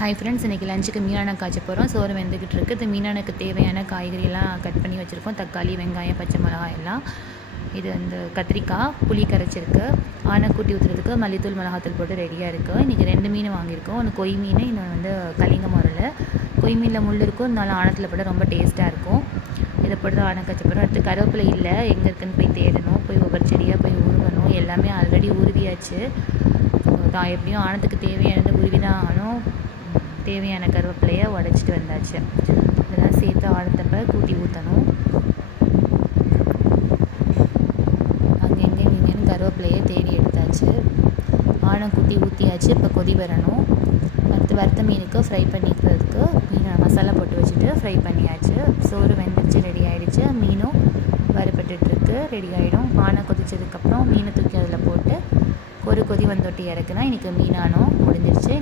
Hi friends, இன்றைக்கி லஞ்சுக்கு மீனான காய்ச்ச போகிறோம். சோறு வெந்துக்கிட்டு இருக்குது. இது மீனானுக்கு தேவையான காய்கறியெல்லாம் கட் பண்ணி வச்சுருக்கோம். தக்காளி, வெங்காயம், பச்சை மிளகாய் எல்லாம். இது வந்து கத்திரிக்காய், புளி கரைச்சிருக்கு. கூட்டி ஊற்றுறதுக்கு மல்லித்தூள், மிளகாத்தூள் போட்டு ரெடியாக இருக்குது. இன்றைக்கி 2 மீன் வாங்கியிருக்கோம். ஒன்று கொய் மீன், இன்னொன்று வந்து கலிங்க முரல். கொய் மீனில் முள் இருக்கும், இருந்தாலும் ஆணத்தில் போட ரொம்ப டேஸ்ட்டாக இருக்கும். இதை போட்டு ஆணை காய்ச்ச போகிறோம். அடுத்து கருவேப்பிலை இல்லை, எங்கே இருக்குன்னு போய் தேடணும். போய் ஒவ்வொரு செடியாக போய் உருவணும். எல்லாமே ஆல்ரெடி உருவியாச்சு. தான் எப்படியும் ஆணத்துக்கு தேவையானது உருவி தான் ஆகணும். தேவையான கருவேப்பிலையை உடச்சிட்டு வந்தாச்சு. இதெல்லாம் சேர்த்து ஆழத்தப்ப கூட்டி ஊற்றணும். அங்கெங்கே இங்கேன்னு கருவேப்பிலையை தேடி எடுத்தாச்சு. ஆழம் கூட்டி ஊற்றியாச்சு. இப்போ கொதி வரணும். அடுத்து வறுத்த மீனுக்கு ஃப்ரை பண்ணிக்கிறதுக்கு மீனை மசாலா போட்டு வச்சுட்டு ஃப்ரை பண்ணியாச்சு. சோறு வெந்துச்சு, ரெடி ஆகிடுச்சு. மீனும் வறுபட்டுருக்கு, ரெடி ஆகிடும். ஆணை கொதிச்சதுக்கப்புறம் மீனை தூக்கி அதில் போட்டு ஒரு கொதி வந்தொட்டி இறக்குனா இன்றைக்கி மீனானோ முடிஞ்சிருச்சு.